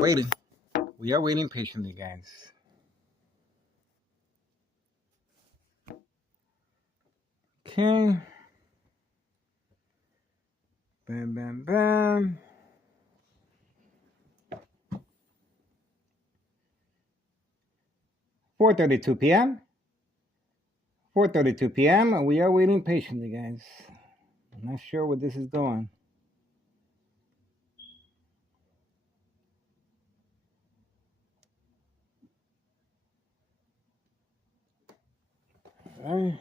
Waiting. We are waiting patiently, guys. Okay. Bam, bam, bam. 4:32 p.m. 4:32 p.m. We are waiting patiently, guys. I'm not sure where this is going. All right.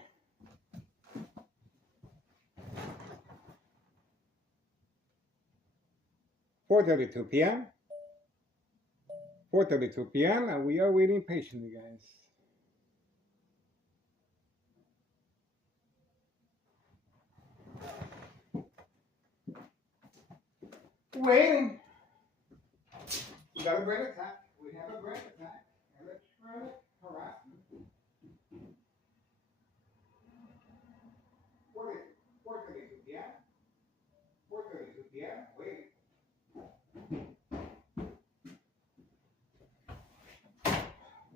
4:32 p.m. 4:32 p.m. and we are waiting patiently, guys. Waiting. We got a brain attack. We have a brain attack. Electronic harassment. 4:32 p.m. 4:32 p.m. Waiting.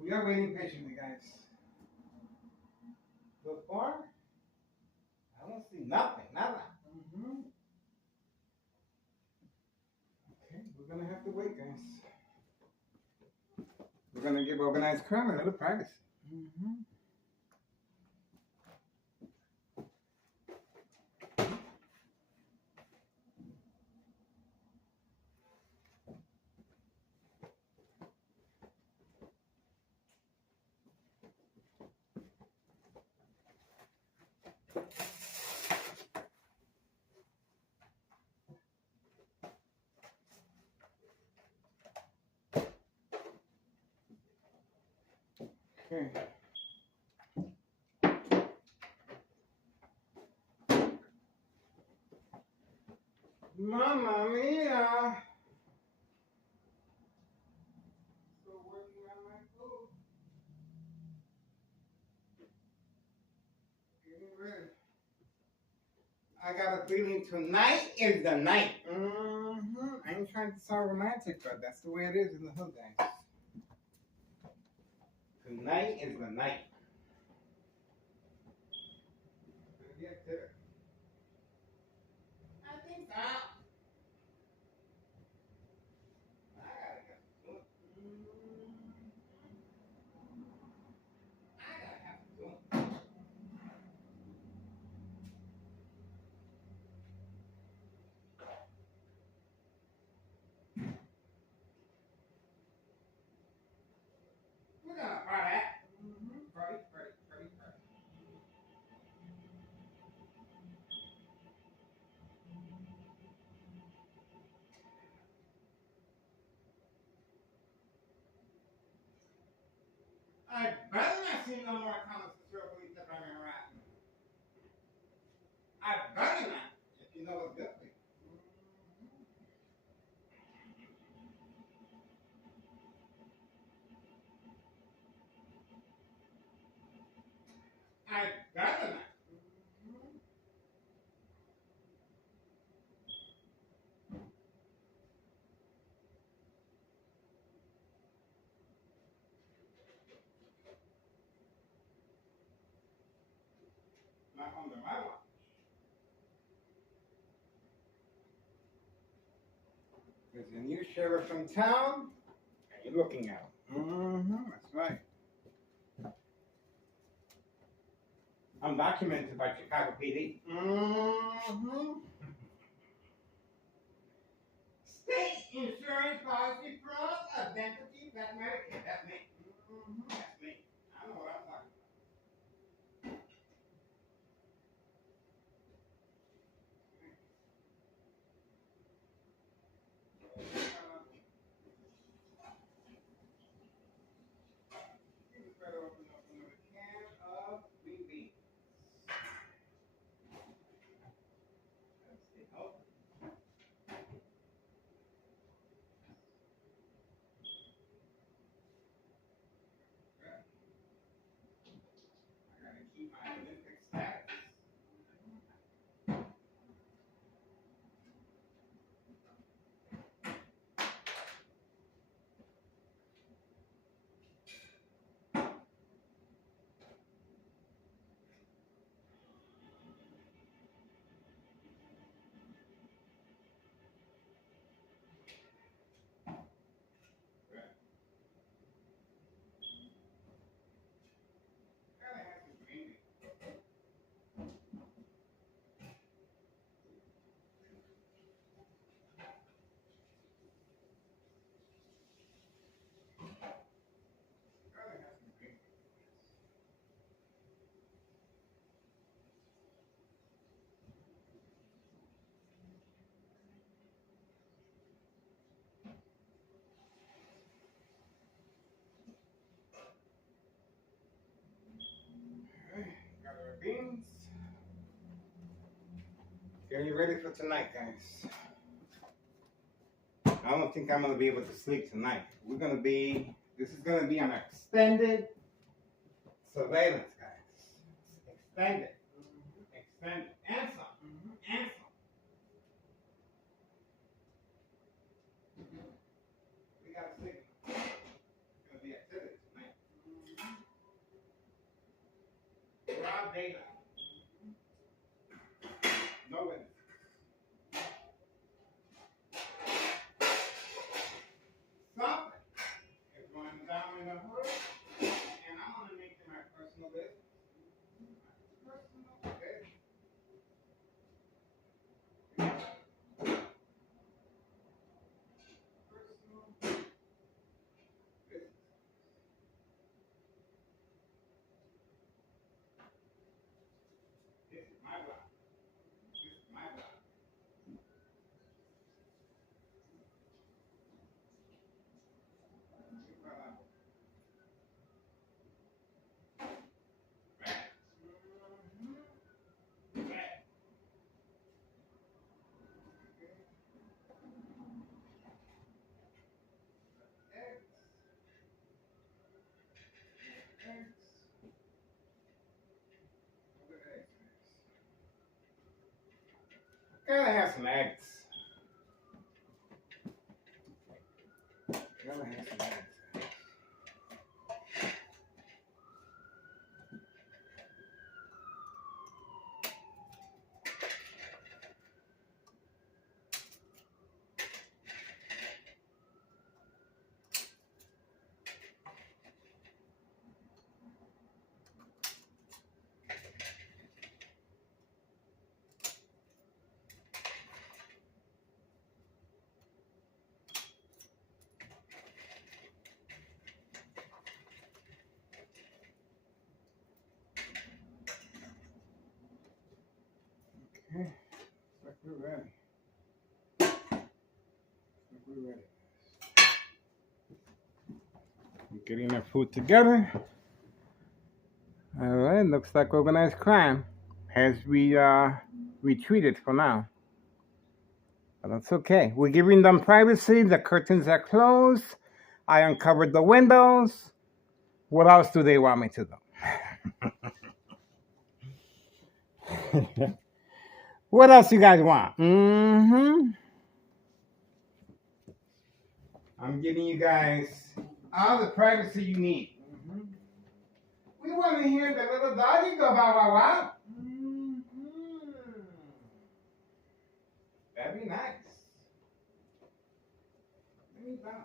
We are waiting patiently, guys. So far, I don't see nothing. Nada. Okay, we're gonna have to wait, guys. We're gonna give organized crime a little privacy. Okay. Mamma mia! Still working on my food. Getting ready. I got a feeling tonight is the night. I ain't trying to sound romantic, but that's the way it is in the hood, guys. Tonight is the night. Get to it. I think so. I gotta get to it. I gotta have to do it. We're gonna try that. Party, party, party, party. I better not see no more comments to show police that I'm harassing. I better not, if you know what's good for you. I better not. Not under my watch. There's a new sheriff in town, and you're looking at him. That's right. Undocumented by Chicago PD. State insurance policy fraud, identity, that Medicare. That's me. That's me. I know what I'm talking about. Let's try to open up another can of green beans. Let's see. Oh. Getting ready for tonight, guys. I don't think I'm gonna be able to sleep tonight. This is gonna be an extended surveillance, guys. Extended. Extended. And some. And some. We gotta sleep. It's gonna be activity tonight. Broad daylight. No way. Something is going down in the hood, and I'm gonna make it my personal business. Personal business. Personal business. This is my block. This is my block. Gotta have some eggs. Gotta have some eggs. Okay, looks like we're ready. We're ready. We're getting our food together. All right, looks like organized crime has retreated for now. But that's okay. We're giving them privacy. The curtains are closed. I uncovered the windows. What else do they want me to do? What else you guys want? I'm giving you guys all the privacy you need. We want to hear the little doggy go bow wow wow. That'd be nice. Let me down.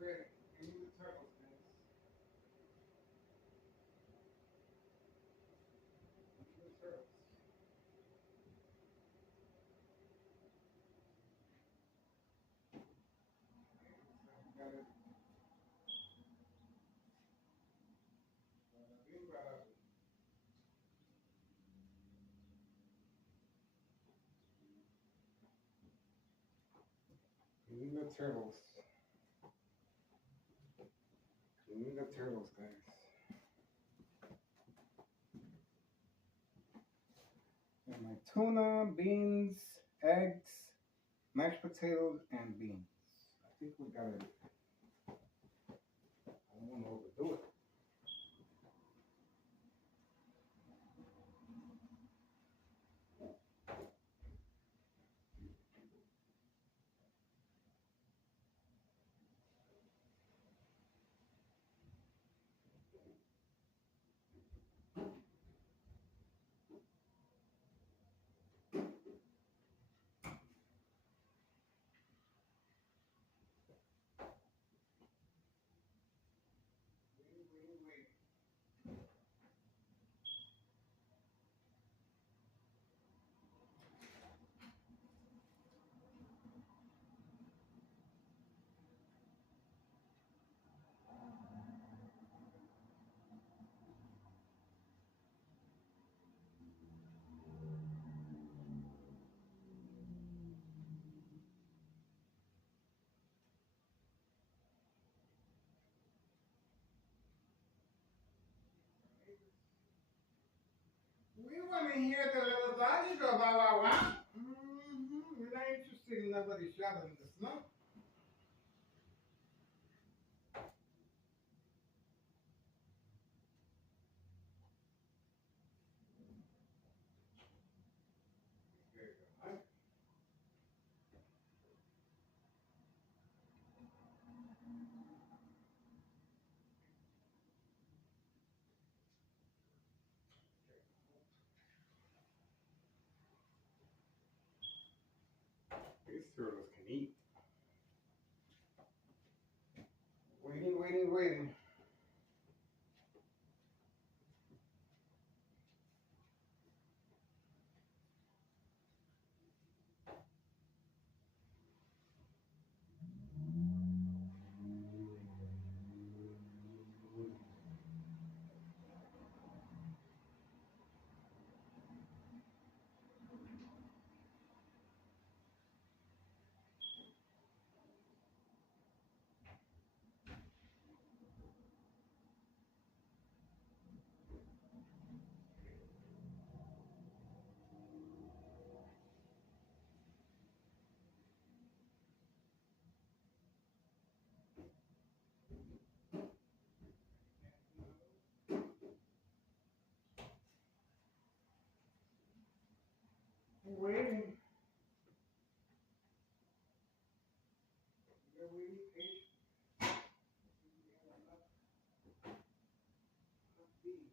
Ready. Give me the turtles, guys. Give me the turtles. Got it. Give me the turtles. Give me the turtles, guys. And my tuna, beans, eggs, mashed potatoes, and beans. I think we got it. I don't want to overdo it. only hear the little doggy go wow wow wow. We're not interested in nobody shoveling the snow. There you go. Right? These turtles can eat. Waiting, waiting, waiting. Waiting. We're waiting patiently. We have enough beans.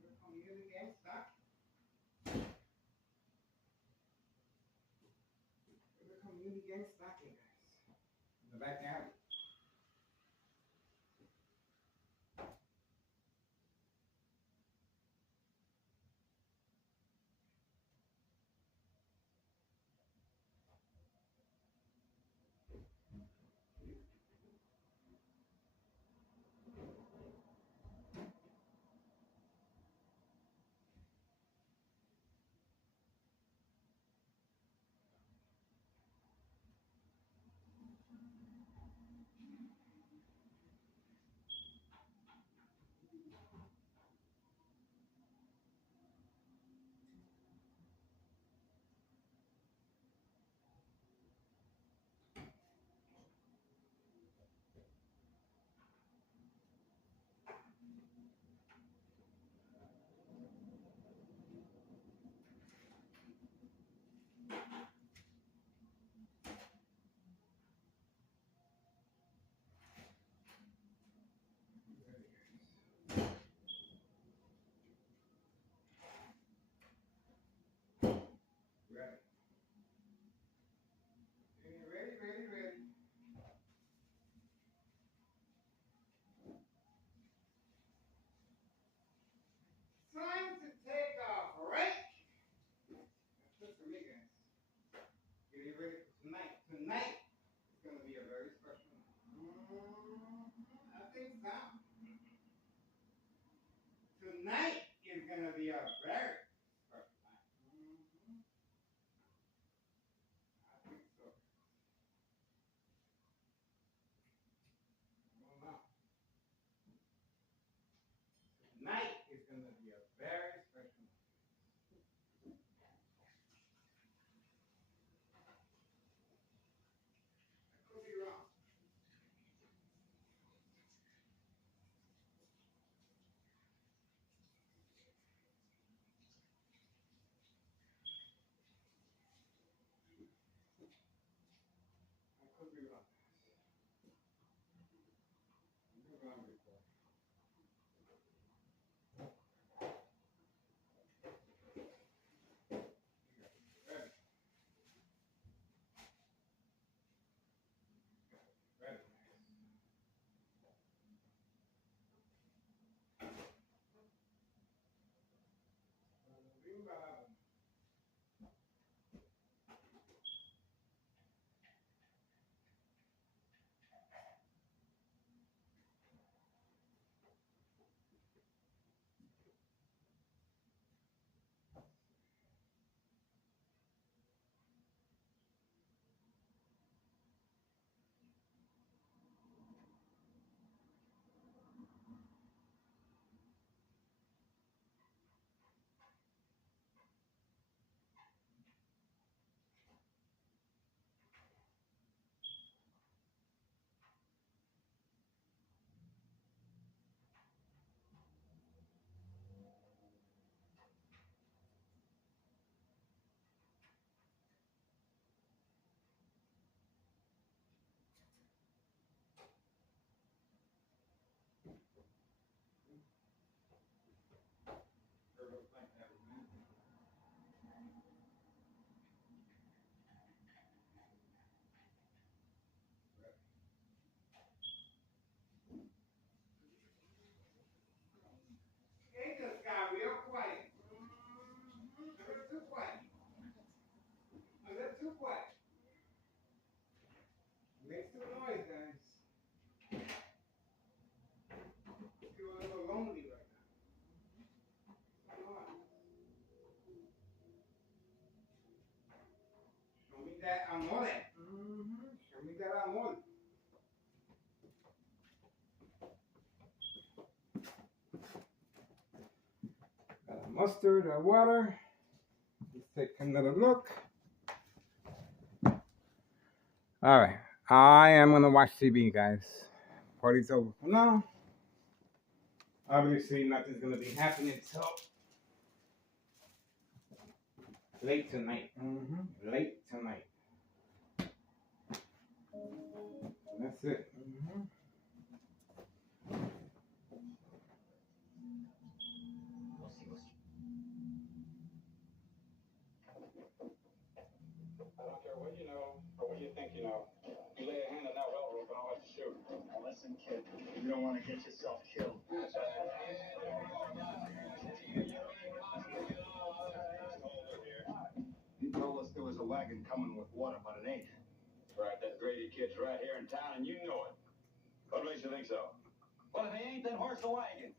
Here come you again, stop. Here come you again, stocking guys. In the back alley. that amore. Show me that amore. Mustard or water. Let's take another look. All right, I am gonna watch TV, guys. Party's over for now. Obviously, nothing's gonna be happening until late tonight. Late tonight. That's it. I don't care what you know or what you think you know. You lay a hand on that well rope and I'll let you shoot. Now listen, kid, you don't want to get yourself killed. You told us there was a wagon coming with water, but it ain't. Right, that Grady kid's right here in town and you know it. What makes you think so? Well, if he ain't, then horse the wagon.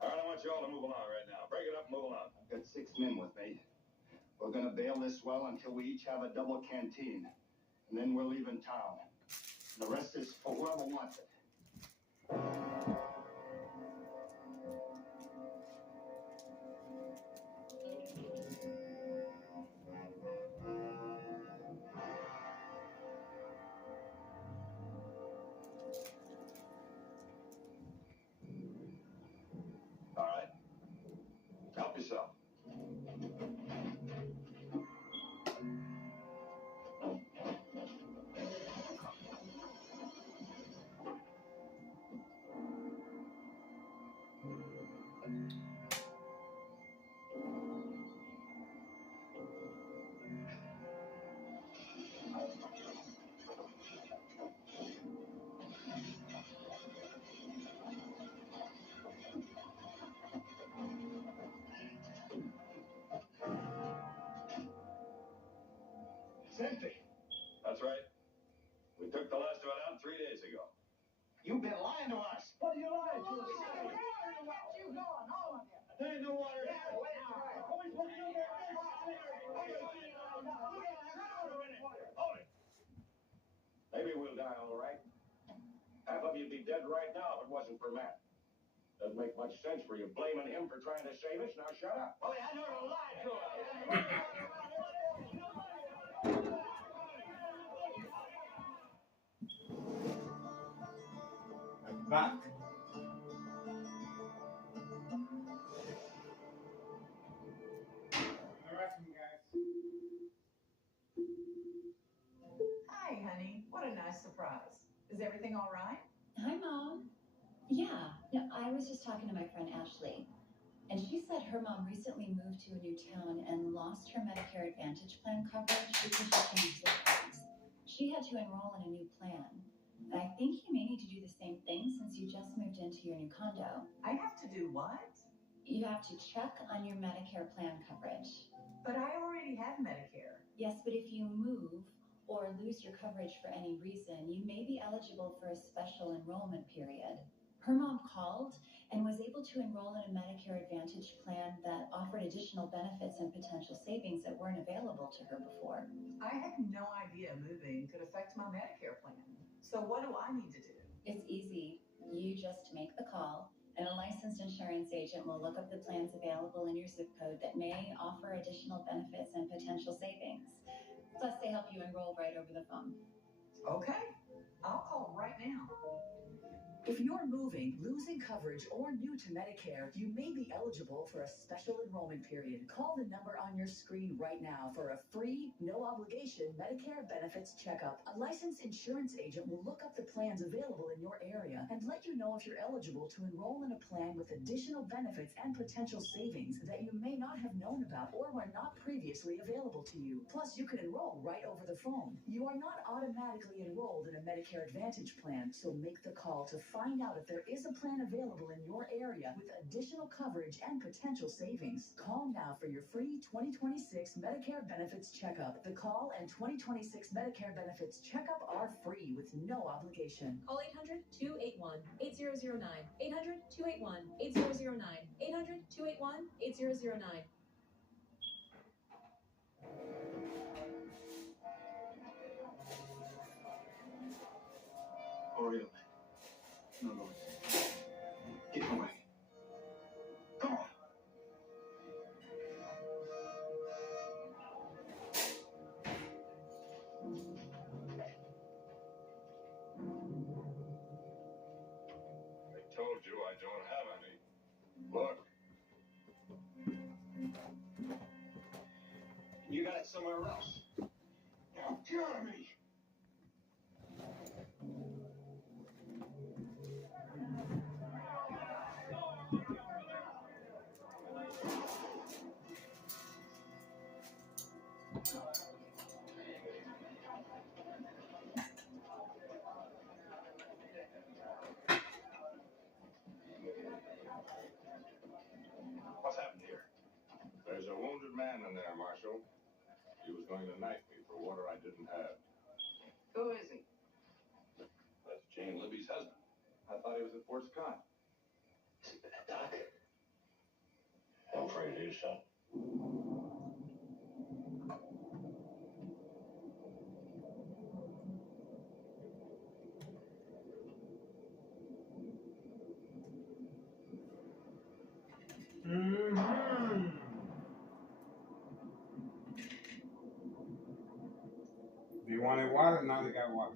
All right, I want you all to move along right now. Break it up and move along. I've got 6 men with me. We're gonna bail this well until we each have a double canteen. And then we're leaving town. The rest is for whoever wants it. All right. Help yourself. It's empty. That's right. We took the last one out 3 days ago. You've been lying to us. What are you lying to us? You going, all of you. There ain't no water here. Hold it. Maybe we'll die all right. Half of you'd be dead right now if it wasn't for Matt. Doesn't make much sense for you blaming him for trying to save us. Now shut up. Well, I know to lie to us. I'm back. All right, you guys. Hi, honey. What a nice surprise. Is everything all right? Hi, Mom. Yeah, no, I was just talking to my friend Ashley, and she said her mom recently moved to a new town and lost her Medicare Advantage plan coverage because she changed zip codes. She had to enroll in a new plan. And I think you may need to do the same thing since you just moved into your new condo. I have to do what? You have to check on your Medicare plan coverage. But I already have Medicare. Yes, but if you move or lose your coverage for any reason, you may be eligible for a special enrollment period. Her mom called and was able to enroll in a Medicare Advantage plan that offered additional benefits and potential savings that weren't available to her before. I had no idea moving could affect my Medicare plan. So what do I need to do? It's easy. You just make the call, and a licensed insurance agent will look up the plans available in your zip code that may offer additional benefits and potential savings. Plus, they help you enroll right over the phone. Okay, I'll call right now. If you're moving, losing coverage, or new to Medicare, you may be eligible for a special enrollment period. Call the number on your screen right now for a free, no-obligation Medicare benefits checkup. A licensed insurance agent will look up the plans available in your area and let you know if you're eligible to enroll in a plan with additional benefits and potential savings that you may not have known about or were not previously available to you. Plus, you can enroll right over the phone. You are not automatically enrolled in a Medicare Advantage plan, so make the call to find out if there is a plan available in your area with additional coverage and potential savings. Call now for your free 2026 Medicare Benefits Checkup. The call and 2026 Medicare Benefits Checkup are free with no obligation. Call 800-281-8009. 800-281-8009. 800-281-8009. don't have any. Look. You got it somewhere else. Now, killing me. What's happened here? There's a wounded man in there, Marshal. He was going to knife me for water I didn't have. Who is he? That's Jane Libby's husband. I thought he was at Fort Scott. Is it bad, Doc? I'm afraid it is, son. They wanted water, now they got water.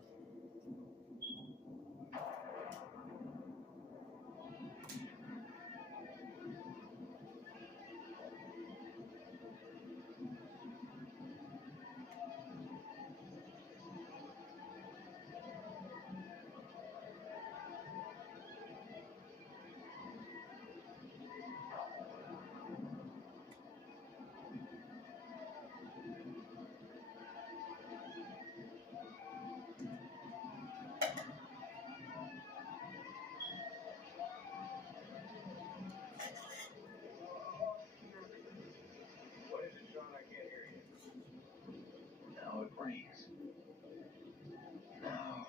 What is it, Sean? I can't hear you. Now it rains. Now.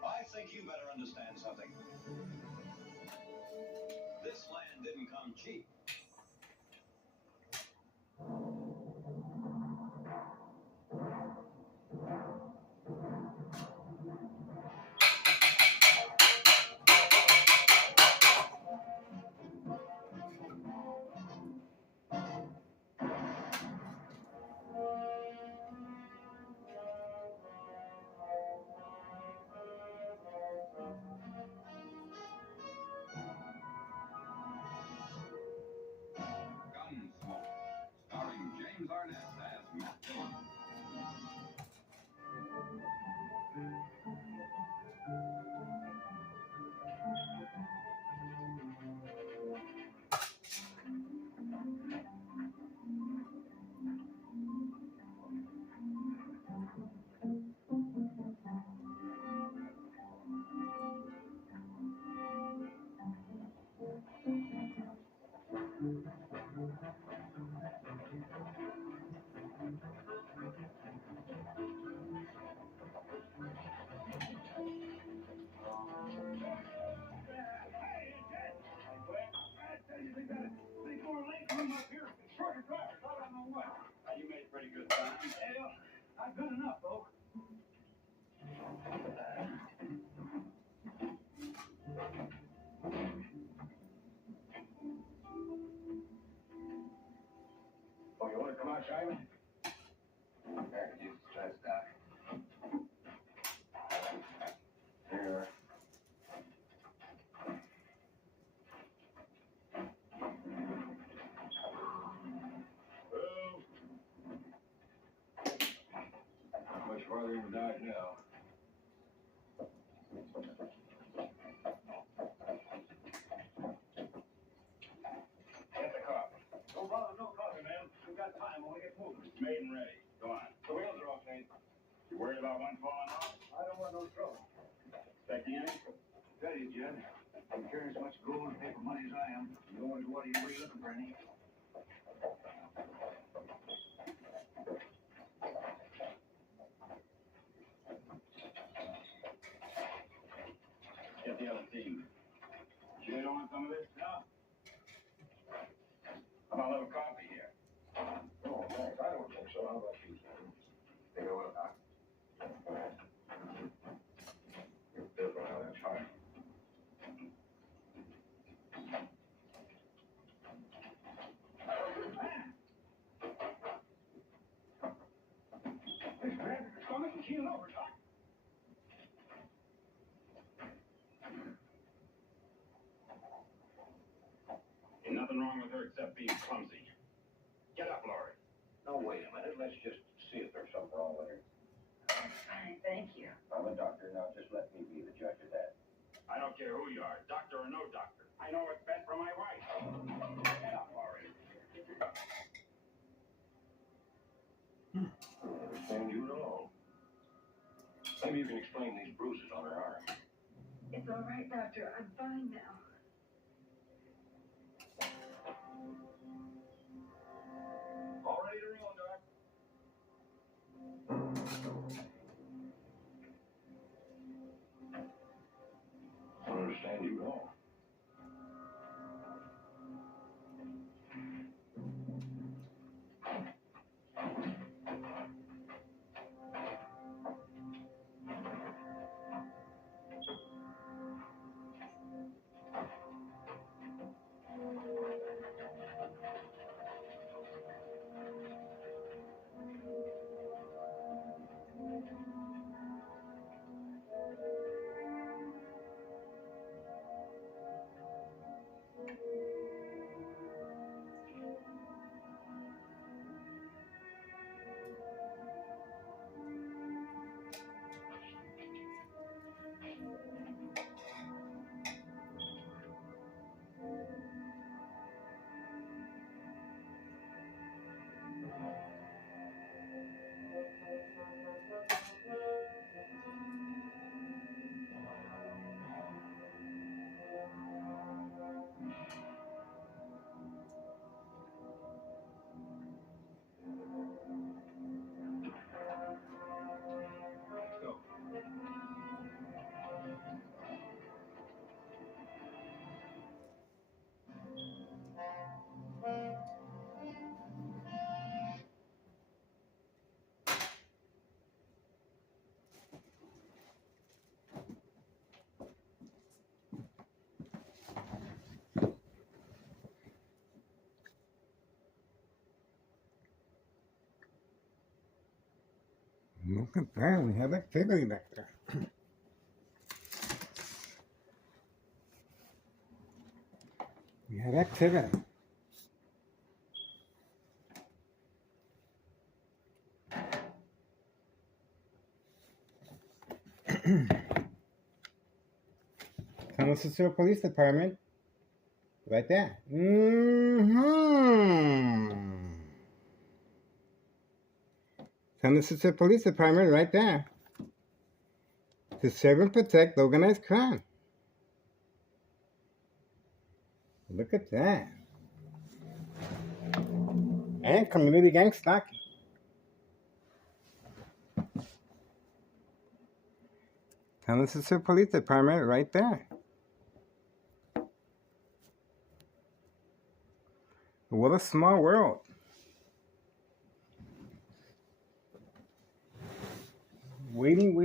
I think you better understand something. This land didn't come cheap. go. Get the coffee. No bother, no coffee, man. We've got time when we get moving. Made and ready. Go on. The wheels are off, Nate. You worried about one falling off? I don't want no trouble. Expecting any? Tell you, Jed. I'm carrying as much gold and paper money as I am. You know what are you really looking for any? Get the other team. You don't want some of this? No. How about a little coffee here? Oh, thanks. I don't think so. How about you? Take a look. You're different out of that time. Hey, grab your stomach and keel over, Doc. Ain't nothing wrong with her except being clumsy. Get up, Laurie. No, wait a minute. Let's just see if there's something wrong with her. I'm fine, thank you. I'm a doctor. Now just let me be the judge of that. I don't care who you are, doctor or no doctor. I know what's best for my wife. Get up, Laurie. I understand you know. Maybe you can explain these bruises on her arm. It's all right, doctor. I'm fine now. All ready to roll, Doc. I don't understand you at all. Let's go. Look at that. We have activity back there. We have activity. San Francisco Police Department. Right there. San Francisco Police Department right there. To serve and protect organized crime. Look at that. And community gang stalking. San Francisco Police Department right there. What a small world. Waiting.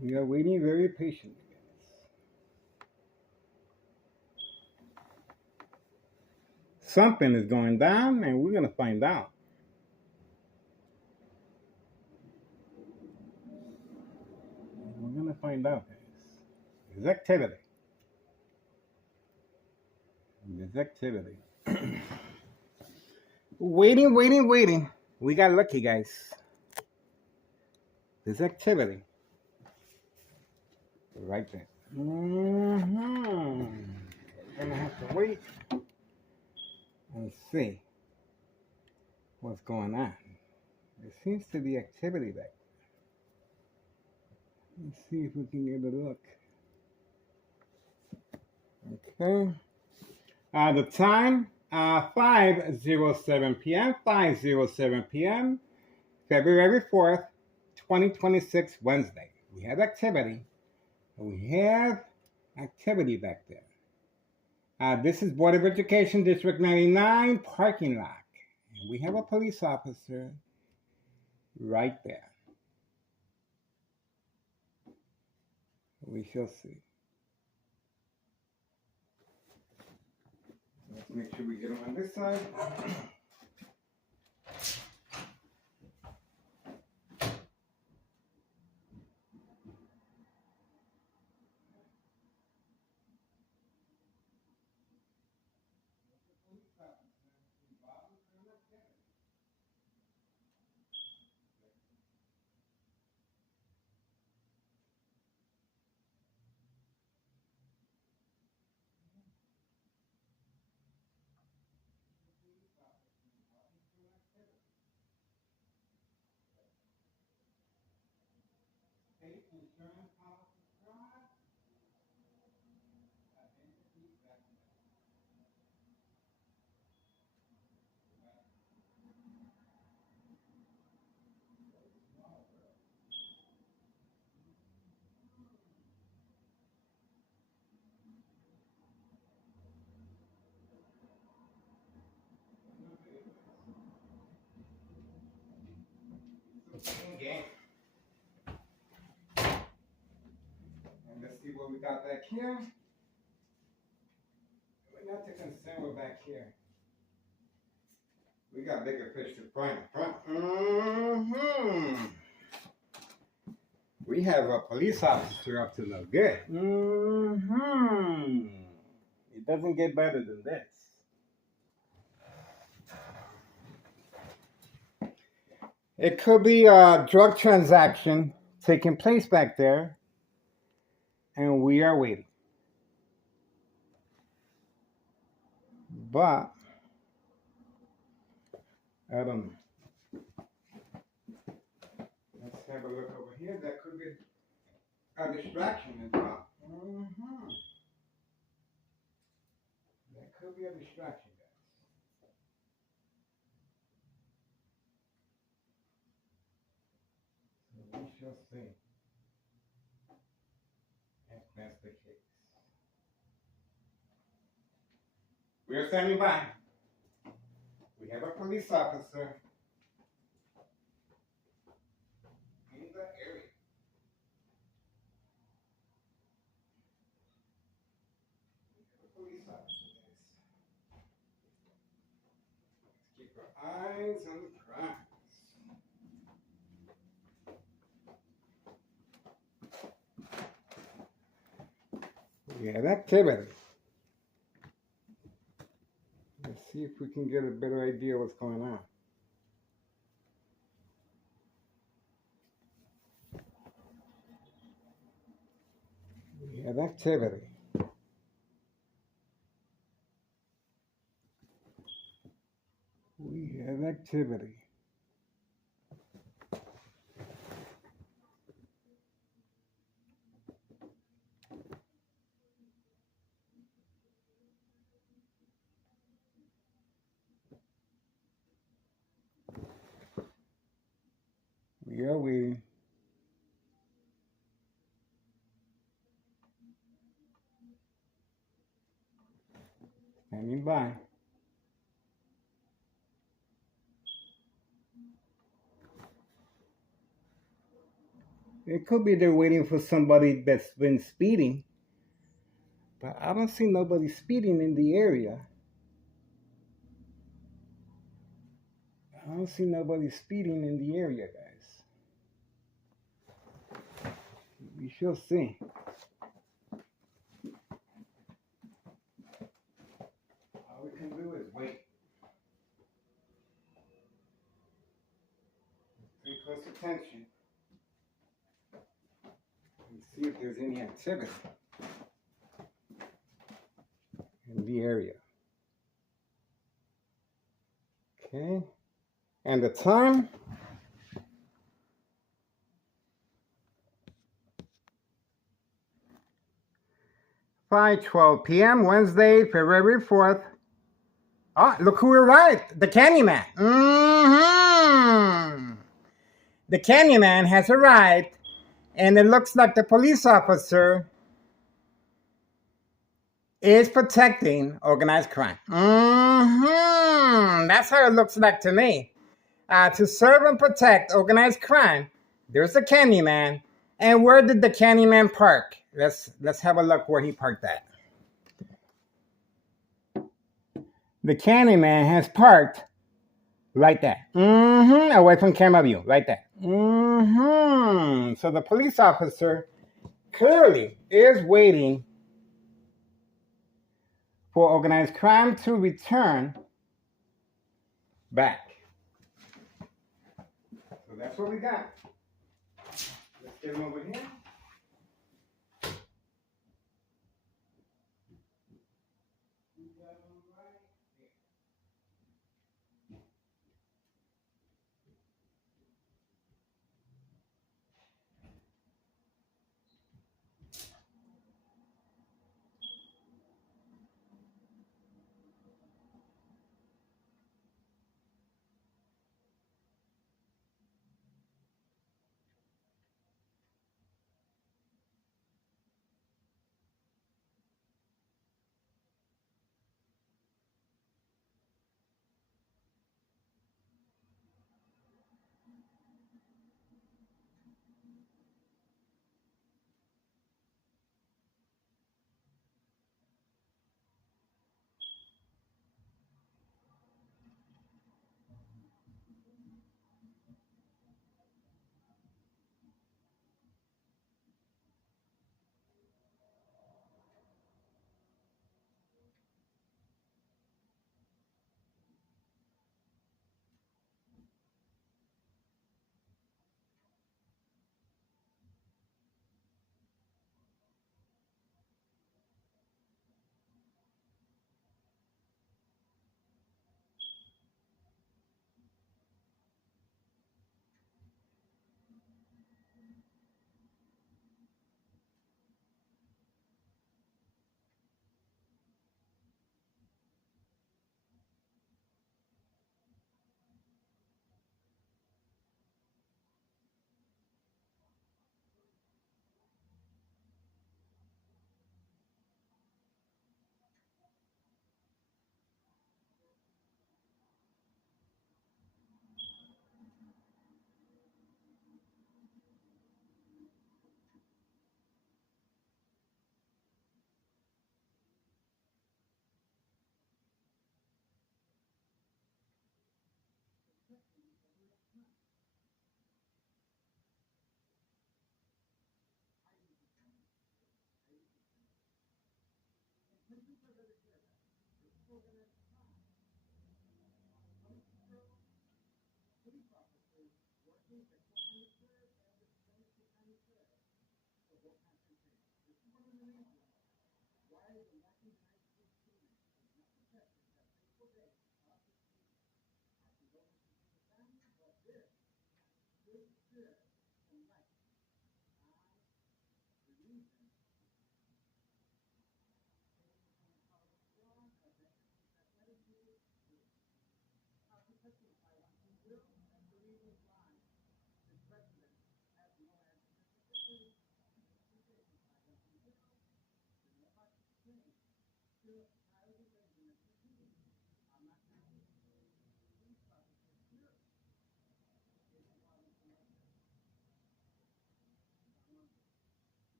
We are waiting very patiently. Something is going down, and we're going to find out. We're going to find out, guys. There's activity. There's activity. Waiting. We got lucky, guys. There's activity. Right there. Mm-hmm. We're gonna have to wait and see what's going on. There seems to be activity back. Let's see if we can get a look. Okay. The time, 5:07 p.m. 5:07 p.m. February 4th, 2026, Wednesday. We have activity. We have activity back there. This is Board of Education District 99 parking lot. And we have a police officer right there. We shall see. Let's make sure we get him on this side. Game. And let's see what we got back here. We're not too concerned with back here. We got bigger fish to fry in front. Mm-hmm. We have a police officer up to no good. Mm-hmm. It doesn't get better than this. It could be a drug transaction taking place back there, and we are waiting. But I don't know. Let's have a look over here. That could be a distraction as well. Mm-hmm. That could be a distraction, guys. So we shall see if that's the case. We are standing by. We have a police officer in the area. We have a police officer, guys. Let's keep our eyes on the prize. We have activity. Let's see if we can get a better idea what's going on. We have activity. We have activity. We are waiting. Standing by. It could be they're waiting for somebody that's been speeding, but I don't see nobody speeding in the area. I don't see nobody speeding in the area, guys. We shall see. we can do is wait. Pay close attention and see if there's any activity in the area. Okay. And the time? 5:12 p.m. Wednesday, February 4th. Oh, look who arrived. The Candyman. Mm-hmm. The Candyman has arrived, and it looks like the police officer is protecting organized crime. Mm-hmm. That's how it looks like to me. To serve and protect organized crime, there's the Candyman. And where did the Candyman park? Let's have a look where he parked at. The Candyman has parked right there. Mm-hmm. Away from camera view, right there. Mm-hmm. So the police officer clearly is waiting for organized crime to return back. So that's what we got. Let's get him over here.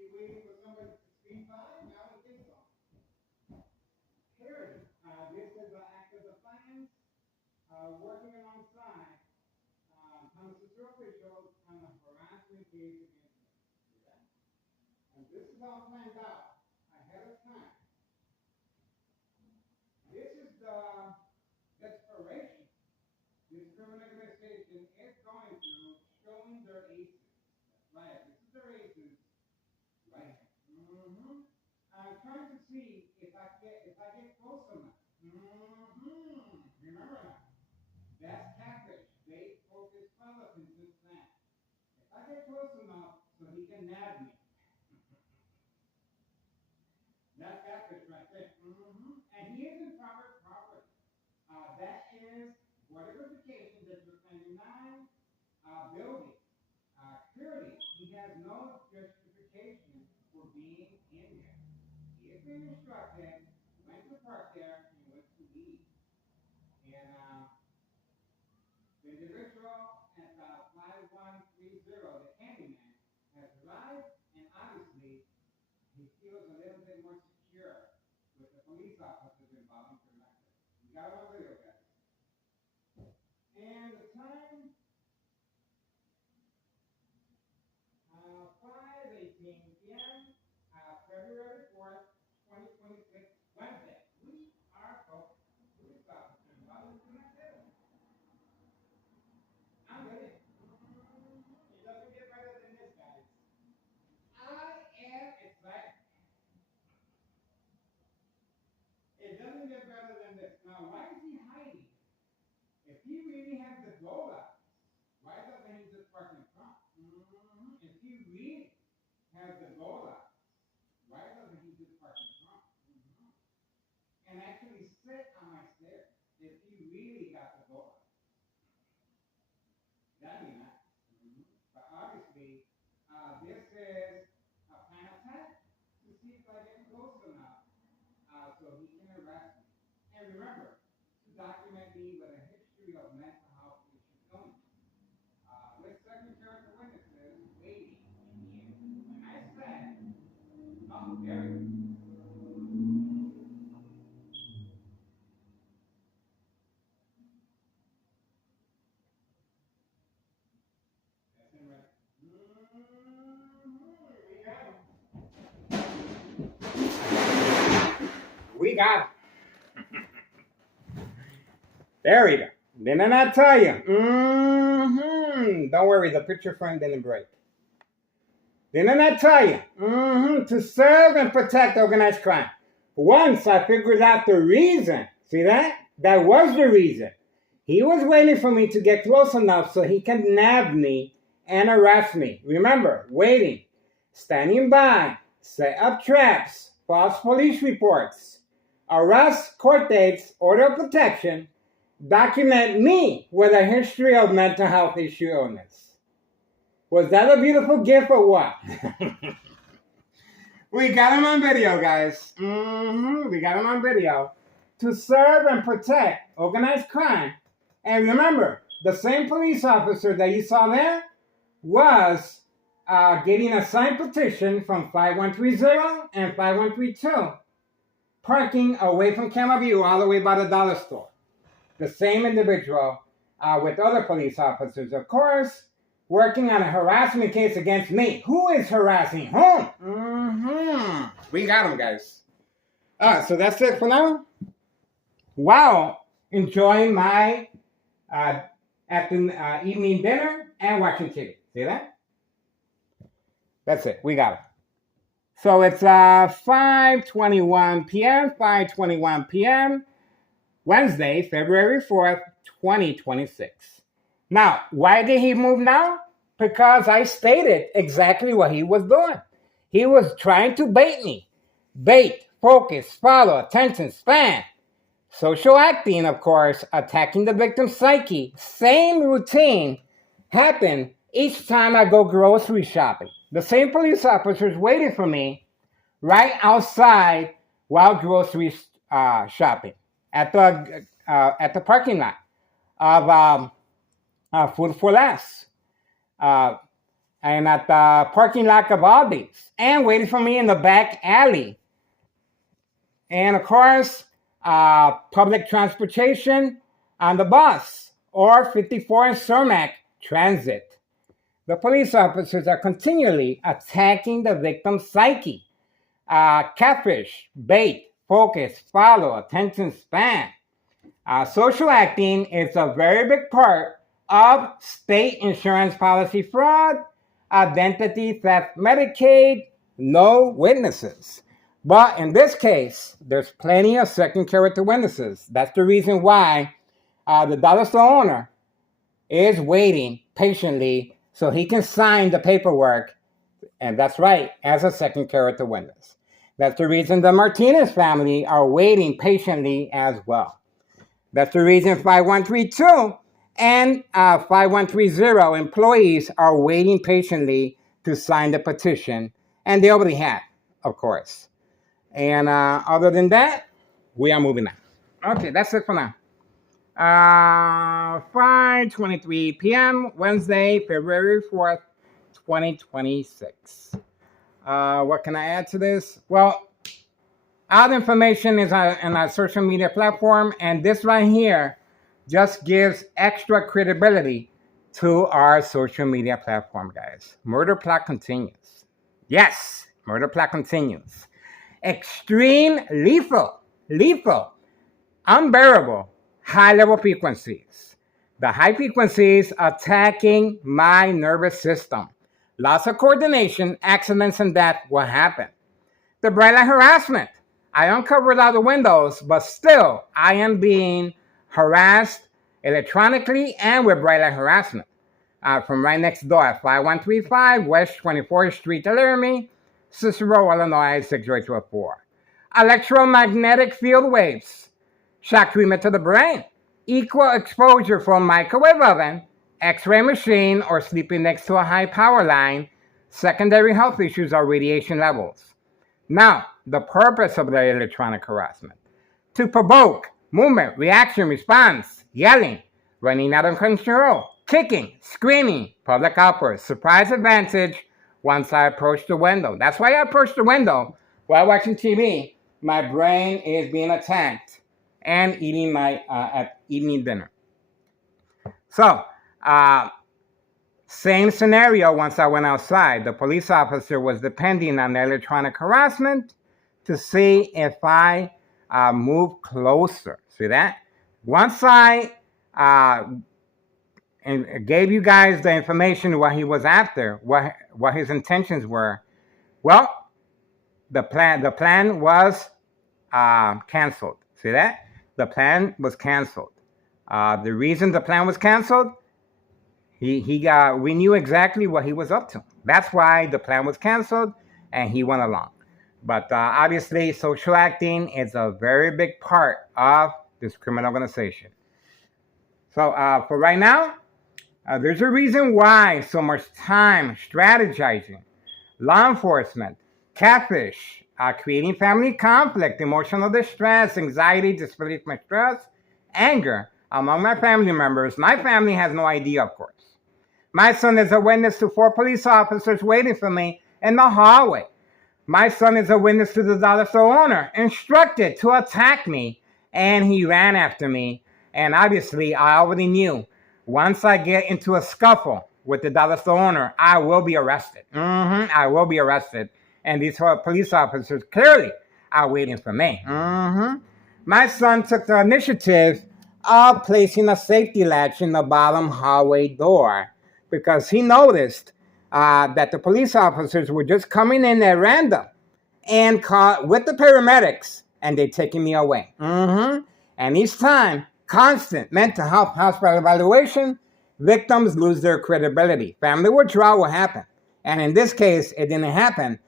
he waiting for somebody to speed by? I don't think so. Here, this is an act of defiance, working alongside constitutional officials on a harassment case against him. See that? And this is all planned out ahead of time. This is the desperation this criminal organization is going through, showing their aces. That's right. This is their aces. Right. I'm trying to see if I get close enough. Remember now. That's catfish. They focus skeleton since then. If I get close enough so he can nab me. That's catfish right there. And he is in private property. That is fortification district 99 building. Clearly, he has no justification for being in there. He has been instructed, went to park there, and went to leave. And the individual at 5130, the handyman, has arrived, and obviously, he feels a little bit more secure with the police officers involved in criminal. We got it on video, guys. And the time, 5:18 p.m., February 4th, 2026, Wednesday. We are folks. Police officers involved in criminal. I'm ready. It doesn't get better than this, guys. I am excited. It doesn't get better than this. Now, why is he hiding? If he really has the goal out, why doesn't he just park in front? If he really has the goal out, why doesn't he just park in front? And actually sit on my stairs if he really got the goal out? That'd be nice. But obviously, this is a plan attack to see if I get close enough so he can arrest me. And remember, to document me with a history of mental health issues only. With second character witnesses waiting in the end. When I said, oh, there we go. That's him right. We got him. There we go. Didn't I tell you? Don't worry, the picture frame didn't break. Didn't I tell you? To serve and protect organized crime. Once I figured out the reason. See that? That was the reason. He was waiting for me to get close enough so he can nab me and arrest me. Remember, waiting, standing by, set up traps, false police reports, arrest, court dates, order of protection, document me with a history of mental health issue illness. Was that a beautiful gift or what? We got him on video, guys. We got him on video. To serve and protect organized crime. And remember, the same police officer that you saw there was getting a signed petition from 5130 and 5132, parking away from camera view all the way by the dollar store. The same individual with other police officers, of course, working on a harassment case against me. Who is harassing whom? We got him, guys. So that's it for now. Wow, enjoying my evening dinner and watching TV. See that? That's it. We got it. So it's 5:21 p.m. 5:21 p.m. Wednesday, February 4th, 2026. Now, why did he move now? Because I stated exactly what he was doing. He was trying to bait me. Bait, focus, follow, attention span. Social acting, of course, attacking the victim's psyche. Same routine happened each time I go grocery shopping. The same police officers waiting for me right outside while grocery shopping at the parking lot of Food for Less. and at the parking lot of Aldi's, and waiting for me in the back alley. And of course, public transportation on the bus or 54 in Cermak Transit. The police officers are continually attacking the victim's psyche. Catfish, bait, focus, follow, attention span. Social acting is a very big part of state insurance policy fraud, identity theft, Medicaid, no witnesses. But in this case, there's plenty of second character witnesses. That's the reason why the dollar store owner is waiting patiently so he can sign the paperwork, and that's right, as a second character witness. That's the reason the Martinez family are waiting patiently as well. That's the reason 5132 and 5130 employees are waiting patiently to sign the petition, and they already have, of course. And other than that, we are moving on. Okay, that's it for now. 5:23 p.m. Wednesday, February 4th, 2026. What can I add to this? Well, all the information is on our social media platform, and this right here just gives extra credibility to our social media platform, guys. Murder plot continues. Yes, murder plot continues. Extreme lethal, unbearable, high-level frequencies. The high frequencies attacking my nervous system. Loss of coordination, accidents, and death will happen. The bright light harassment. I uncovered all the windows, but still, I am being harassed electronically and with bright light harassment. From right next door at 5135 West 24th Street, Laramie, Cicero, Illinois, 60204. Electromagnetic field waves. Shock treatment to the brain. Equal exposure from microwave oven, X-ray machine, or sleeping next to a high power line. Secondary health issues are radiation levels. Now, the purpose of the electronic harassment. To provoke movement, reaction, response, yelling, running out of control, kicking, screaming, public outbursts, surprise advantage once I approach the window. That's why I approach the window while watching TV. My brain is being attacked and eating dinner. So, same scenario once I went outside. The police officer was depending on the electronic harassment to see if I move closer. See that? Once I and gave you guys the information what he was after, what his intentions were, well, the plan was canceled. See that? The plan was canceled. The reason the plan was canceled, we knew exactly what he was up to. That's why the plan was canceled, and he went along. But obviously, social acting is a very big part of this criminal organization. So for right now, there's a reason why so much time strategizing, law enforcement, catfish, creating family conflict, emotional distress, anxiety, displacement stress, anger among my family members. My family has no idea, of course. My son is a witness to 4 police officers waiting for me in the hallway. My son is a witness to the dollar store owner instructed to attack me, and he ran after me. And obviously, I already knew once I get into a scuffle with the dollar store owner, I will be arrested. I will be arrested. And these police officers clearly are waiting for me. My son took the initiative of placing a safety latch in the bottom hallway door because he noticed that the police officers were just coming in at random and with the paramedics, and they're taking me away. And each time, constant mental health hospital evaluation, victims lose their credibility. Family withdrawal will happen. And in this case, it didn't happen.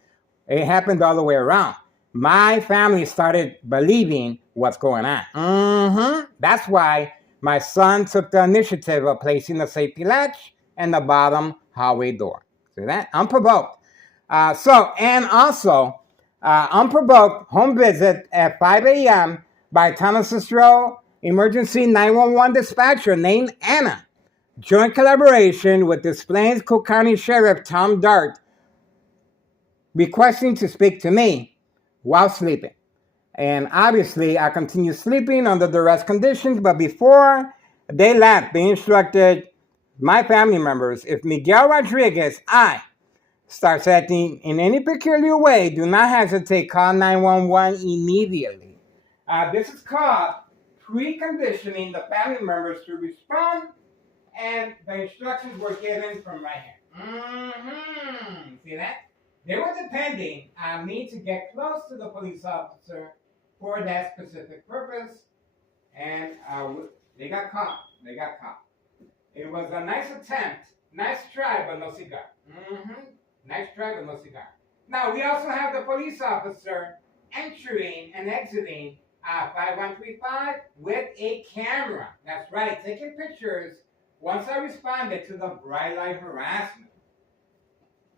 It happened all the way around. My family started believing what's going on. That's why my son took the initiative of placing the safety latch in the bottom hallway door. See that? Unprovoked. Unprovoked home visit at 5 a.m. by Thomas Cicero emergency 911 dispatcher named Anna. joint collaboration with Des Plaines Cook County Sheriff Tom Dart, requesting to speak to me while sleeping. And obviously, I continued sleeping under duress conditions, but before they left, they instructed my family members, if Miguel Rodriguez, starts acting in any peculiar way, do not hesitate, call 911 immediately. This is called preconditioning the family members to respond, and the instructions were given from right here. See that? They were depending on me to get close to the police officer for that specific purpose, and they got caught. They got caught. It was a nice attempt, nice try, but no cigar. Nice try, but no cigar. Now, we also have the police officer entering and exiting 5135 with a camera. That's right, taking pictures once I responded to the bright light harassment.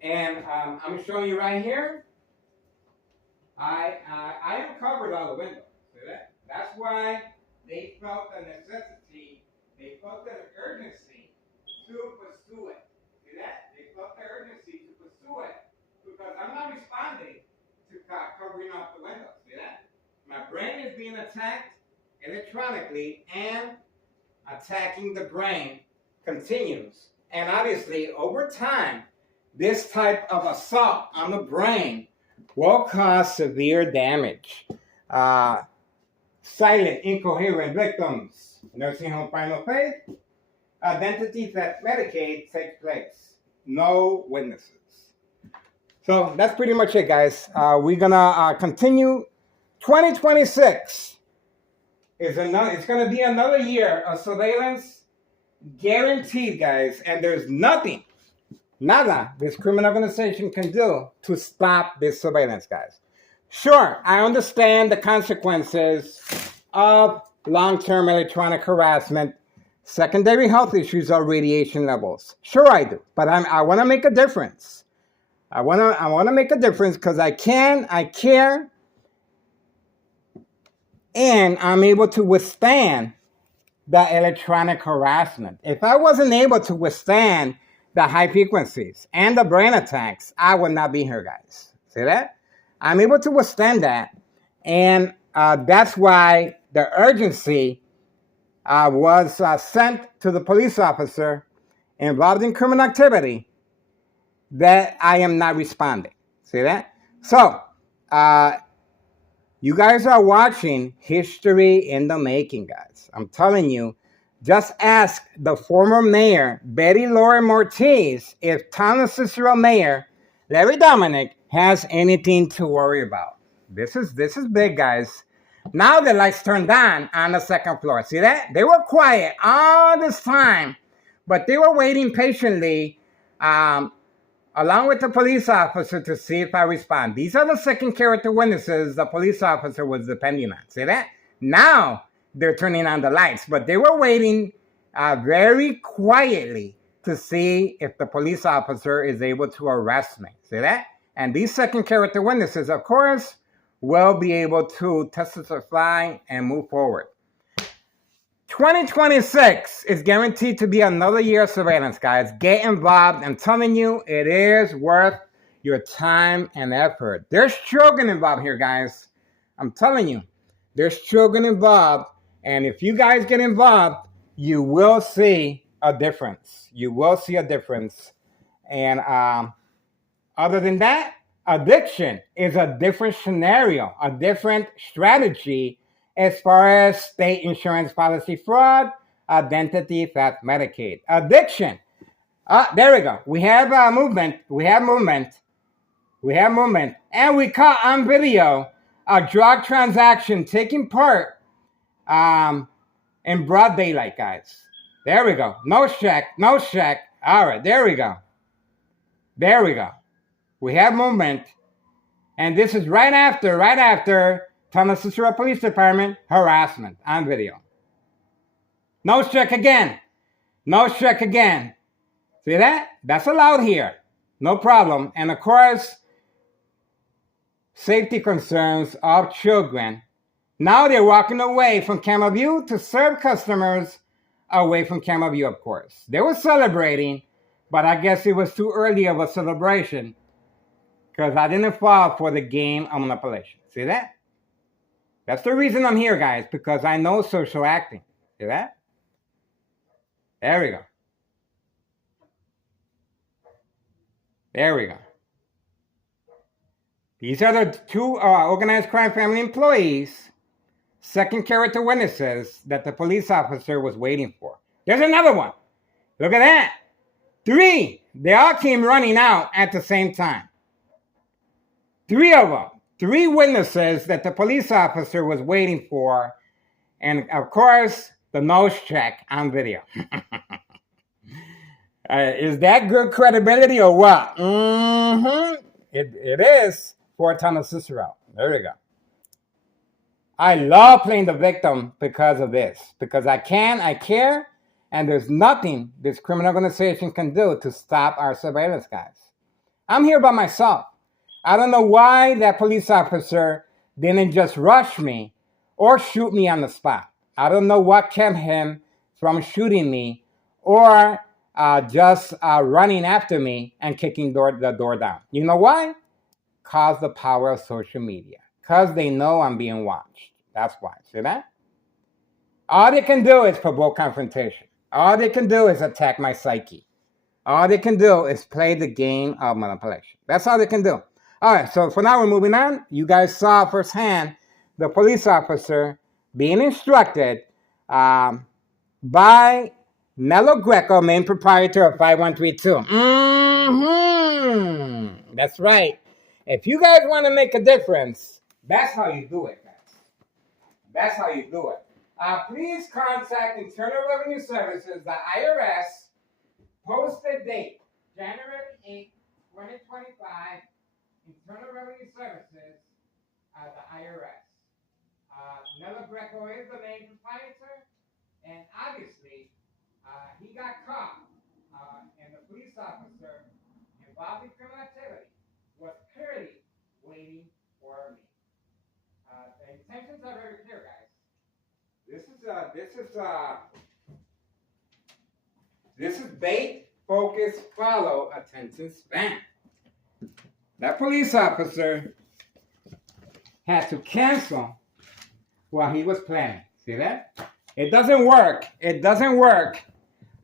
And I'm showing you right here. I uncovered all the windows. See that? That's why they felt the necessity, they felt the urgency to pursue it. See that? They felt the urgency to pursue it because I'm not responding to covering up the windows. See that? My brain is being attacked electronically, and attacking the brain continues. And obviously, over time, this type of assault on the brain will cause severe damage. Silent, incoherent victims, nursing home final phase, identity theft Medicaid takes place. No witnesses. So that's pretty much it, guys. We're gonna continue. 2026 is it's gonna be another year of surveillance, guaranteed, guys. And there's nada this criminal organization can do to stop this surveillance, guys. Sure, I understand the consequences of long-term electronic harassment, secondary health issues, or radiation levels. Sure, I do, but I want to make a difference. I want to make a difference because I care, and I'm able to withstand the electronic harassment. If I wasn't able to withstand the high frequencies and the brain attacks, I would not be here, guys. See that? I'm able to withstand that. And that's why the urgency was sent to the police officer involved in criminal activity that I am not responding. See that? So, you guys are watching history in the making, guys. I'm telling you. Just ask the former mayor, Betty Lauren Ortiz, if Town of Cicero Mayor Larry Dominic has anything to worry about. This is big, guys. Now the lights turned on the second floor. See that? They were quiet all this time, but they were waiting patiently along with the police officer to see if I respond. These are the second character witnesses the police officer was depending on. See that? Now they're turning on the lights, but they were waiting very quietly to see if the police officer is able to arrest me. See that? And these second character witnesses, of course, will be able to testify and move forward. 2026 is guaranteed to be another year of surveillance, guys. Get involved. I'm telling you, it is worth your time and effort. There's children involved here, guys. I'm telling you, there's children involved. And if you guys get involved, you will see a difference. You will see a difference. And other than that, addiction is a different scenario, a different strategy as far as state insurance policy fraud, identity theft, Medicaid. Addiction. There we go. We have movement. We have movement. And we caught on video a drug transaction taking part in broad daylight, guys. There we go. No check. All right, there we go. We have movement. And this is right after Thomas Cicero Police Department harassment on video. No check again. See that? That's allowed here. No problem. And of course, safety concerns of children. Now they're walking away from camera view to serve customers away from camera view, of course. They were celebrating, but I guess it was too early of a celebration because I didn't fall for the game of manipulation. See that? That's the reason I'm here, guys, because I know social acting. See that? There we go. There we go. These are the two organized crime family employees, second character witnesses that the police officer was waiting for. There's another one. Look at that. 3. They all came running out at the same time. 3 of them. 3 witnesses that the police officer was waiting for. And, of course, the nose check on video. Is that good credibility or what? Mm-hmm. It is for Thomas Cicero. There we go. I love playing the victim because of this. Because I care, and there's nothing this criminal organization can do to stop our surveillance guys. I'm here by myself. I don't know why that police officer didn't just rush me or shoot me on the spot. I don't know what kept him from shooting me or just running after me and kicking the door down. You know why? Because the power of social media. Because they know I'm being watched. That's why. See that? All they can do is provoke confrontation. All they can do is attack my psyche. All they can do is play the game of manipulation. That's all they can do. All right, so for now we're moving on. You guys saw firsthand the police officer being instructed by Nello Greco, main proprietor of 5132. Mm-hmm. That's right. If you guys want to make a difference, that's how you do it, guys. That's how you do it. Please contact Internal Revenue Services, the IRS, posted date, January 8th, 2025, Internal Revenue Services, the IRS. Nello Greco is the main proprietor, and obviously, he got caught, and the police officer involved in criminal activity was clearly waiting for me. The intentions are very clear, guys. This is bait, focus, follow, attention span. That police officer had to cancel while he was planning. See that? It doesn't work. It doesn't work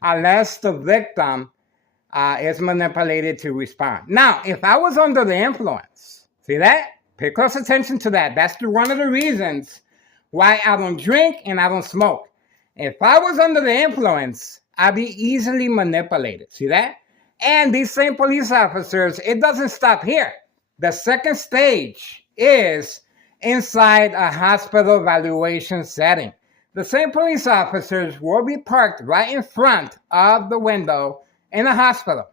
unless the victim is manipulated to respond. Now, if I was under the influence, see that? Pay close attention to that. That's one of the reasons why I don't drink and I don't smoke. If I was under the influence, I'd be easily manipulated. See that? And these same police officers, it doesn't stop here. The second stage is inside a hospital evaluation setting. The same police officers will be parked right in front of the window in a hospital.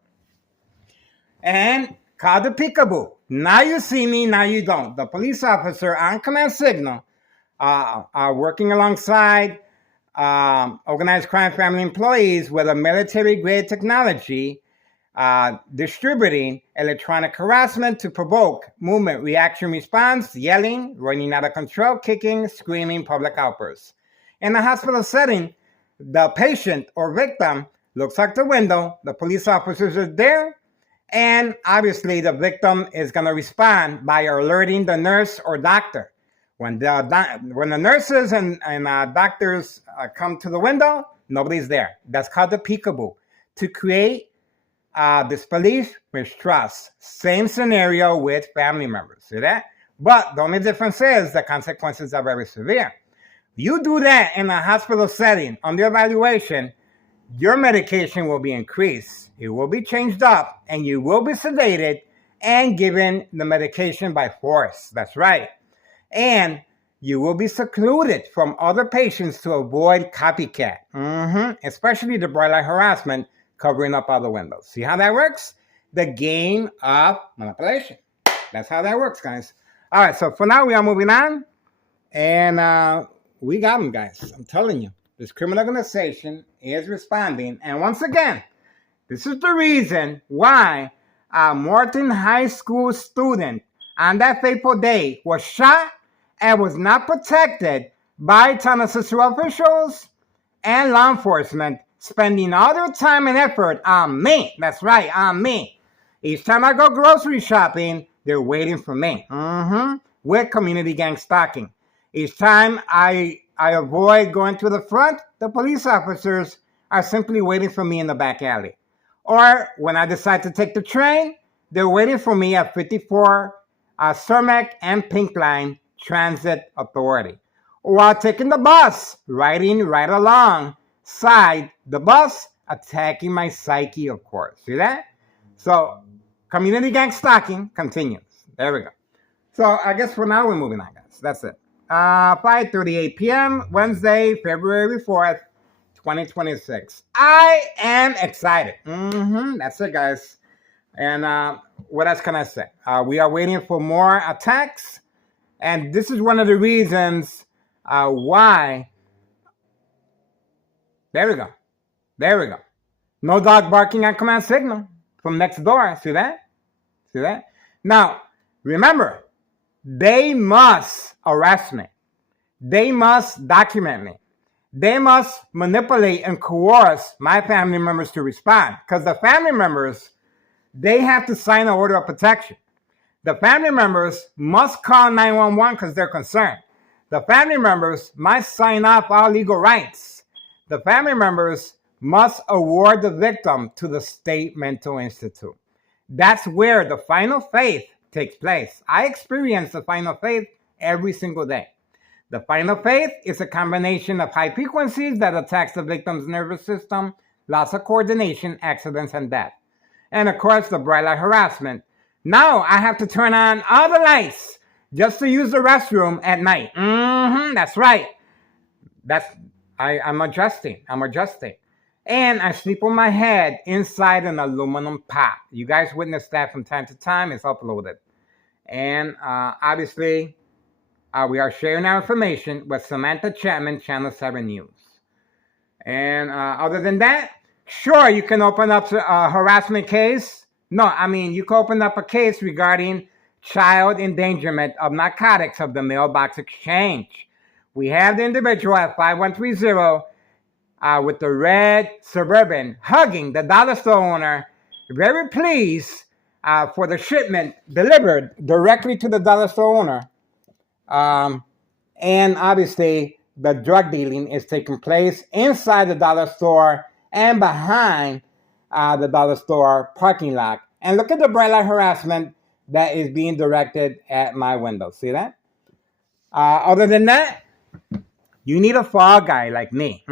And call the peekaboo. Now you see me, now you don't. The police officer on command signal are working alongside organized crime family employees with a military-grade technology distributing electronic harassment to provoke movement, reaction, response, yelling, running out of control, kicking, screaming, public outbursts. In a hospital setting, the patient or victim looks out the window, the police officers are there, and obviously the victim is going to respond by alerting the nurse or doctor. When the nurses and doctors come to the window, nobody's there. That's called the peekaboo. To create disbelief, mistrust. Same scenario with family members. See that? But the only difference is the consequences are very severe. You do that in a hospital setting under evaluation, your medication will be increased. It will be changed up, and you will be sedated and given the medication by force. That's right. And you will be secluded from other patients to avoid copycat, especially the bright light harassment covering up other windows. See how that works? The game of manipulation. That's how that works, guys. All right, so for now, we are moving on. And we got them, guys. I'm telling you. This criminal organization is responding. And once again, this is the reason why a Morton High School student on that fateful day was shot and was not protected by Thomas Cicero officials and law enforcement spending all their time and effort on me. That's right, on me. Each time I go grocery shopping, they're waiting for me. With community gang stalking. Each time I avoid going to the front, the police officers are simply waiting for me in the back alley. Or when I decide to take the train, they're waiting for me at 54 Cermak and Pink Line Transit Authority. While taking the bus, riding right alongside the bus, attacking my psyche, of course. See that? So, community gang stalking continues. There we go. So, I guess for now, we're moving on, guys. That's it. 5:38 p.m., Wednesday, February 4th, 2026. I am excited. That's it, guys. And what else can I say? We are waiting for more attacks. And this is one of the reasons why. There we go. There we go. No dog barking on command signal from next door. See that? See that? Now, remember, they must arrest me. They must document me. They must manipulate and coerce my family members to respond. Because the family members, they have to sign an order of protection. The family members must call 911 because they're concerned. The family members must sign off all legal rights. The family members must award the victim to the state mental institute. That's where the final faith takes place. I experience the final faith every single day. The final faith is a combination of high frequencies that attacks the victim's nervous system, loss of coordination, accidents, and death. And of course, the bright light harassment. Now I have to turn on all the lights just to use the restroom at night. That's right. I'm adjusting. And I sleep on my head inside an aluminum pot. You guys witness that from time to time. It's uploaded. And obviously, we are sharing our information with Samantha Chapman, Channel 7 News. And other than that, sure, you can open up a harassment case. No, I mean, you can open up a case regarding child endangerment of narcotics of the mailbox exchange. We have the individual at 5130 with the red Suburban hugging the dollar store owner, very pleased for the shipment delivered directly to the dollar store owner. And obviously, the drug dealing is taking place inside the dollar store and behind the dollar store parking lot. And look at the bright light harassment that is being directed at my window. See that? Other than that, you need a fall guy like me.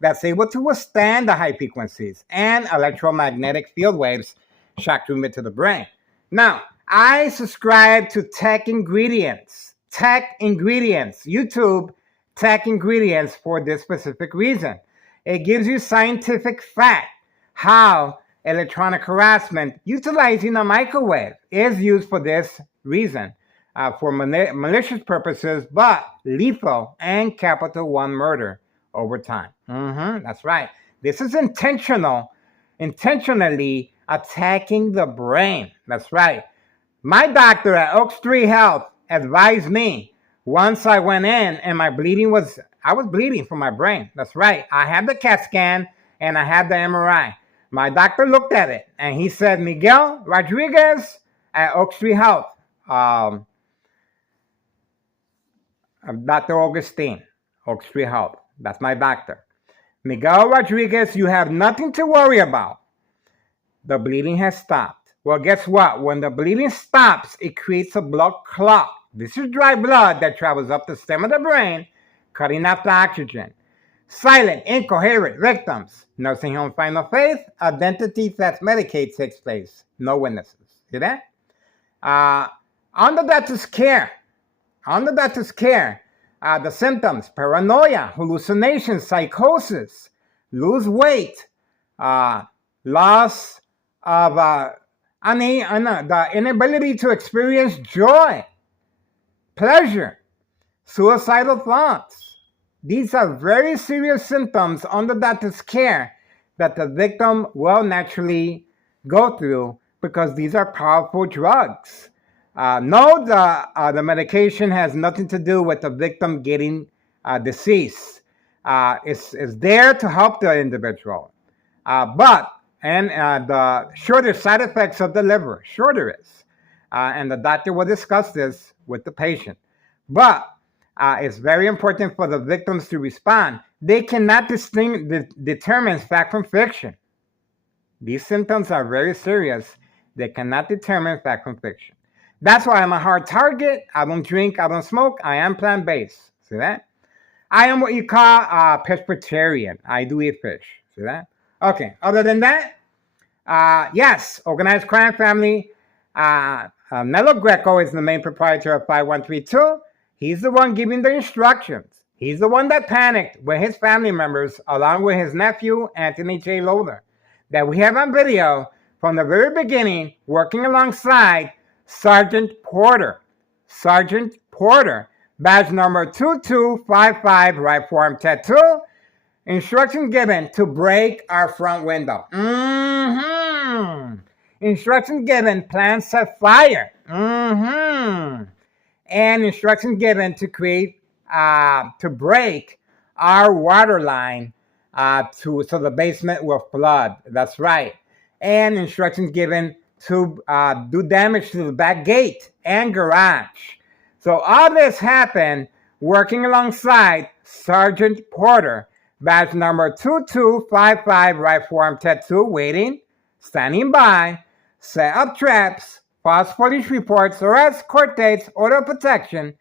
That's able to withstand the high frequencies and electromagnetic field waves shock treatment to the brain. Now, I subscribe to Tech Ingredients. YouTube Tech Ingredients for this specific reason. It gives you scientific fact how electronic harassment utilizing a microwave is used for this reason, for malicious purposes, but lethal and capital one murder over time. That's right. This is intentionally attacking the brain. That's right. My doctor at Oak Street Health advised me once I went in and I was bleeding from my brain. That's right. I had the CAT scan and I had the MRI. My doctor looked at it and he said, Miguel Rodriguez at Oak Street Health. Dr. Augustine, Oak Street Health. That's my doctor. Miguel Rodriguez, you have nothing to worry about. The bleeding has stopped. Well, guess what? When the bleeding stops, it creates a blood clot. This is dry blood that travels up the stem of the brain, cutting off the oxygen. Silent, incoherent victims. Nursing home final faith, identity theft Medicaid takes place. No witnesses. See that? On the doctor's care, the symptoms: paranoia, hallucinations, psychosis, lose weight, loss of the inability to experience joy, pleasure, suicidal thoughts. These are very serious symptoms under doctor's care that the victim will naturally go through because these are powerful drugs. No, the medication has nothing to do with the victim getting deceased. is there to help the individual. And the shorter side effects of the liver, shorter is. And the doctor will discuss this with the patient. But it's very important for the victims to respond. They cannot determine fact from fiction. These symptoms are very serious. They cannot determine fact from fiction. That's why I'm a hard target. I don't drink, I don't smoke. I am plant-based. See that? I am what you call a pescatarian. I do eat fish. See that? Okay. Other than that, yes, organized crime family. Nello Greco is the main proprietor of 5132. He's the one giving the instructions. He's the one that panicked with his family members, along with his nephew, Anthony J. Loader, that we have on video from the very beginning, working alongside Sergeant Porter. Sergeant Porter, badge number 2255, right forearm tattoo. Instruction given to break our front window. Instruction given, plan set fire. And instruction given to create, to break our water line so the basement will flood. That's right. And instructions given to do damage to the back gate and garage. So all this happened working alongside Sergeant Porter, badge number 2255, right forearm tattoo, waiting, standing by, set up traps, false police reports, arrest, court dates, order of protection,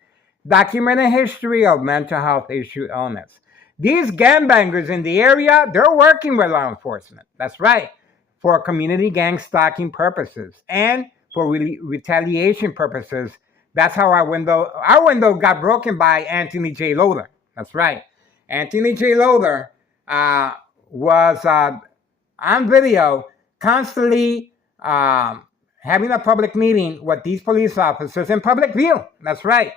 documented history of mental health issue illness. These gangbangers in the area, they're working with law enforcement. That's right. For community gang stalking purposes and for retaliation purposes. That's how our window got broken by Anthony J. Loader. That's right. Anthony J. Loader was on video constantly having a public meeting with these police officers in public view. That's right.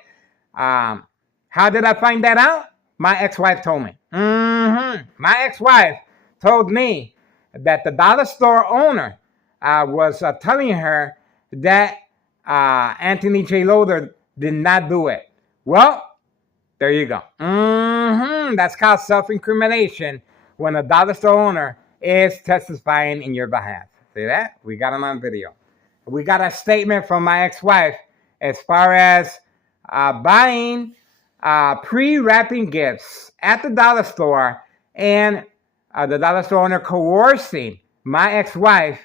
How did I find that out? My ex-wife told me. My ex-wife told me that the dollar store owner was telling her that Anthony J. Loader did not do it. Well, there you go. That's called self-incrimination when a dollar store owner is testifying in your behalf. See that? We got him on video. We got a statement from my ex-wife as far as buying pre-wrapping gifts at the dollar store and the dollar store owner coercing my ex-wife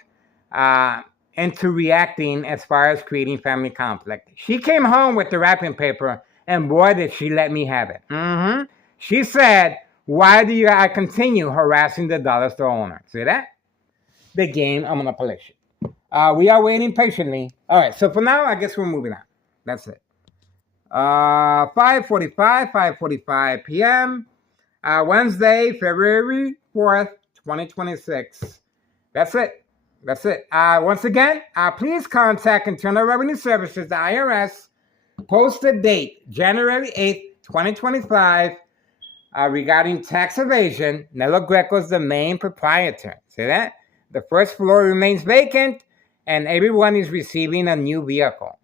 into reacting as far as creating family conflict. She came home with the wrapping paper, and boy, did she let me have it. She said, why do I continue harassing the dollar store owner? See that? The game, I'm going to polish it. We are waiting patiently. All right, so for now, I guess we're moving on. That's it. 5:45 p.m. Wednesday, February 4th, 2026. That's it. Once again, please contact Internal Revenue Services, the IRS, posted date, January 8th, 2025, regarding tax evasion. Nello Greco is the main proprietor. See that? The first floor remains vacant, and everyone is receiving a new vehicle.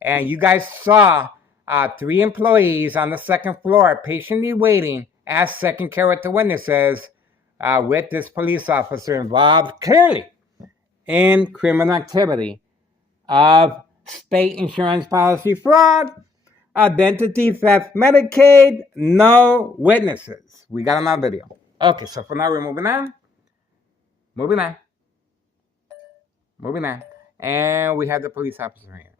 And you guys saw 3 employees on the second floor patiently waiting as second character witnesses with this police officer involved clearly in criminal activity of state insurance policy fraud, identity theft, Medicaid, no witnesses. We got them on video. Okay, so for now we're moving on. And we have the police officer here.